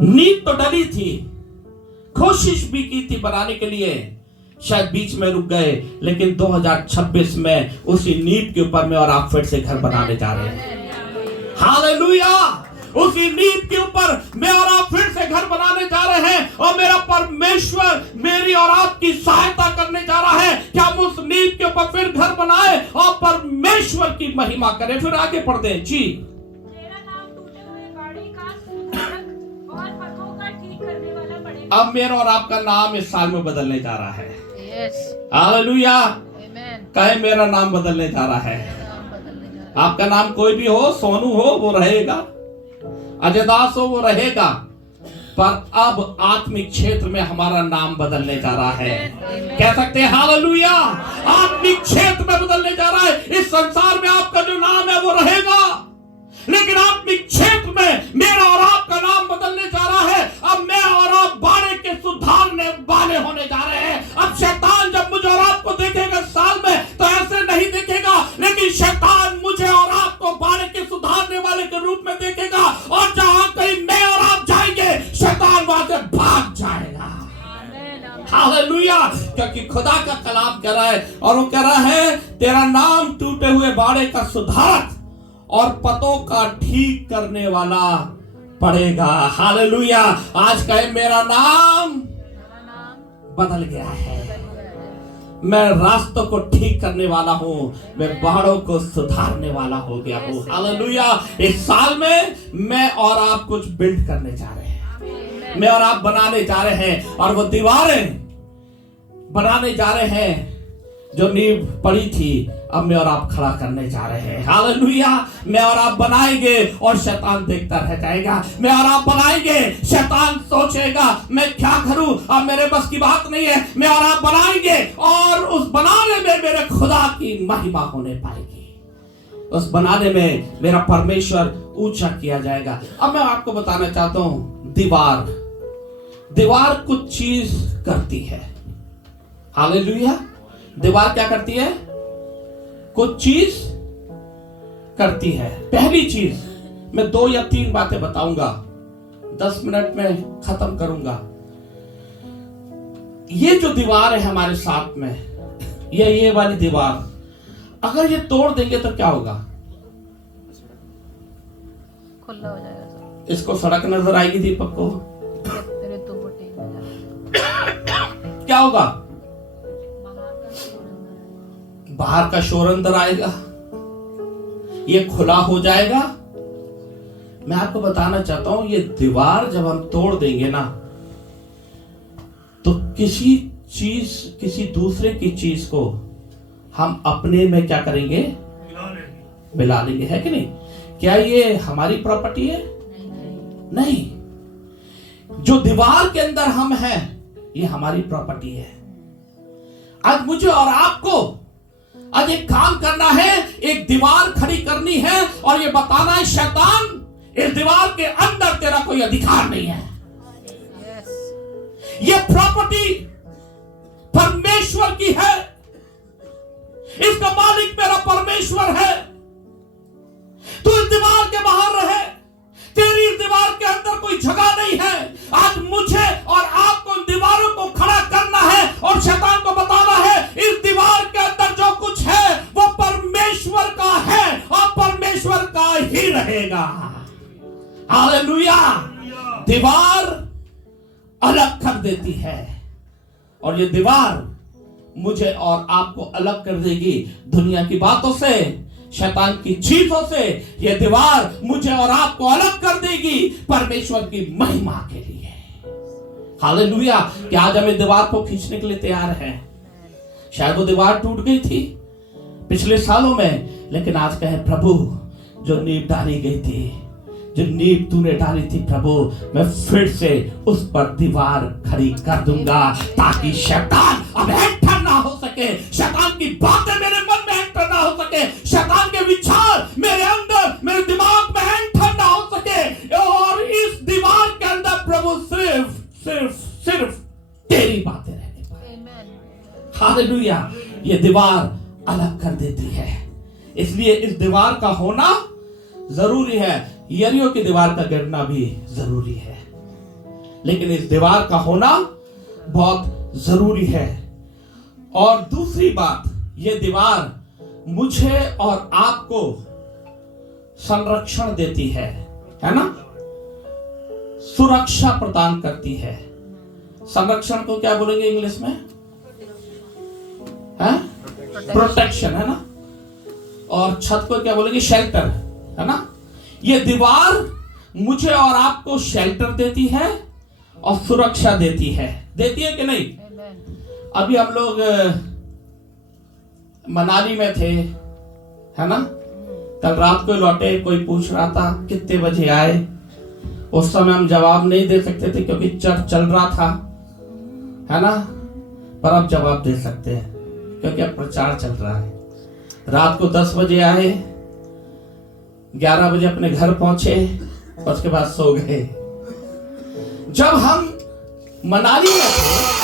नींव तो डली थी, कोशिश भी की थी बनाने के लिए, शायद बीच में रुक गए, लेकिन 2026 में उसी नींव के ऊपर में और आप फिर से घर बनाने जा रहे हैं। हालेलुया। उसी नींव के ऊपर मैं और आप फिर से घर बनाने जा रहे हैं, और मेरा परमेश्वर मेरी और आपकी सहायता करने जा रहा है कि हम उस नींव के ऊपर फिर घर बनाए और परमेश्वर की महिमा करें। फिर आगे पढ़ते हैं जी। अब मेरा और आपका नाम इस साल में बदलने जा रहा है। हालेलुया। कहे मेरा नाम बदलने जा रहा है। आपका नाम कोई भी हो, सोनू हो वो रहेगा, अजय दास हो वो रहेगा, पर अब आत्मिक क्षेत्र में हमारा नाम बदलने जा रहा है। कह सकते हैं हालेलुया। आत्मिक क्षेत्र में बदलने जा रहा है। इस संसार में आपका जो नाम है वो रहेगा, लेकिन आत्मिक क्षेत्र में मेरा और आपका नाम बदलने जा रहा है। अब मैं और आप बाड़े के सुधारने वाले होने जा रहे हैं। अब शैतान जब मुझे और आपको देखेगा साल में, तो ऐसे नहीं देखेगा, लेकिन शैतान मुझे और आपको बाड़े के सुधारने वाले के रूप में देखेगा, और जहां कहीं मैं और आप जाएंगे शैतान वहां से भाग जाएगा। हालेलुया। क्योंकि खुदा का कलाम कह रहा है, और वो कह रहा है तेरा नाम टूटे हुए बाड़े का सुधारक और पतों का ठीक करने वाला पड़ेगा। हालेलुया। आज कहे मेरा नाम बदल गया है। मैं रास्तों को ठीक करने वाला हूं, मैं बाड़ों को सुधारने वाला हो गया हूं। हालेलुया। इस साल में मैं और आप कुछ बिल्ड करने जा रहे हैं, मैं और आप बनाने जा रहे हैं, और वो दीवारें बनाने जा रहे हैं जो नींव पड़ी थी, अब मैं और आप खड़ा करने जा रहे हैं। हालेलुया। मैं और आप बनाएंगे और शैतान देखता रह जाएगा। मैं और आप बनाएंगे, शैतान सोचेगा मैं क्या करूं, अब मेरे बस की बात नहीं है। मैं और आप बनाएंगे और उस बनाने में मेरे खुदा की महिमा होने पाएगी। उस बनाने में मेरा परमेश्वर ऊंचा किया जाएगा। अब मैं आपको बताना चाहता हूं, दीवार कुछ चीज करती है। हालेलुया। दीवार क्या करती है? कुछ चीज करती है। पहली चीज, मैं 2 या 3 बातें बताऊंगा, 10 मिनट में खत्म करूंगा। ये जो दीवार है हमारे साथ में, ये वाली दीवार, अगर ये तोड़ देंगे तो क्या होगा? खुला हो जाएगा। इसको सड़क नजर आएगी दीपक को, क्या होगा? बाहर का शोर अंदर आएगा, ये खुला हो जाएगा। मैं आपको बताना चाहता हूं, ये दीवार जब हम तोड़ देंगे ना, तो किसी दूसरे की चीज को हम अपने में क्या करेंगे? मिला लेंगे, है कि नहीं? क्या ये हमारी प्रॉपर्टी है? नहीं। जो दीवार के अंदर हम हैं, ये हमारी प्रॉपर्टी है। आज मुझे और आपको आज एक काम करना है, एक दीवार खड़ी करनी है, और ये बताना है शैतान, इस दीवार के अंदर तेरा कोई अधिकार नहीं है। ये प्रॉपर्टी परमेश्वर की है, इसका मालिक मेरा परमेश्वर है। तू इस दीवार के बाहर रहे, तेरी इस दीवार के अंदर कोई जगह नहीं है। आज मुझे और आपको इन दीवारों को खड़ा करना है, और शैतान को बताना है इस दीवार के अंदर जो कुछ है वो परमेश्वर का है और परमेश्वर का ही रहेगा। हालेलुया। दीवार अलग कर देती है, और ये दीवार मुझे और आपको अलग कर देगी दुनिया की बातों से, शैतान की चीजों से। ये दीवार मुझे और आपको अलग कर देगी परमेश्वर की महिमा के लिए। हालेलुया। कि आज हमें दीवार को खींचने के लिए तैयार है। शायद वो दीवार टूट गई थी पिछले सालों में, लेकिन आज कहे प्रभु, जो नींव डाली गई थी, जो नींव तूने डाली थी प्रभु, मैं फिर से उस पर दीवार खड़ी कर दूंगा, ताकि शैतान अब एंटर ना हो सके, शैतान की बातें मेरे मन में एंटर ना हो सके, शैतान के विचार मेरे अंदर, मेरे दिमाग में एंटर ना हो सके, और इस दीवार के अंदर प्रभु सिर्फ सिर्फ सिर्फ तेरी बातें रहने पाए। हालेलुया। ये दीवार अलग कर देती है, इसलिए इस दीवार का होना जरूरी है। यरीहो की दीवार का गिरना भी जरूरी है। लेकिन इस दीवार का होना बहुत जरूरी है। और दूसरी बात, ये दीवार मुझे और आपको संरक्षण देती है ना, सुरक्षा प्रदान करती है। संरक्षण को क्या बोलेंगे इंग्लिश में? प्रोटेक्शन, है ना। और छत को क्या बोलेंगे? शेल्टर, है ना। ये दीवार मुझे और आपको शेल्टर देती है और सुरक्षा देती है कि नहीं? अभी हम लोग मनाली में थे, है ना। कल रात को लौटे, कोई पूछ रहा था कितने बजे आए। उस समय हम जवाब नहीं दे सकते थे क्योंकि चर्च चल रहा था, है ना। पर अब जवाब दे सकते हैं क्योंकि अब प्रचार चल रहा है। रात को 10 बजे आए, 11 बजे अपने घर पहुंचे, उसके बाद सो गए। जब हम मनाली में थे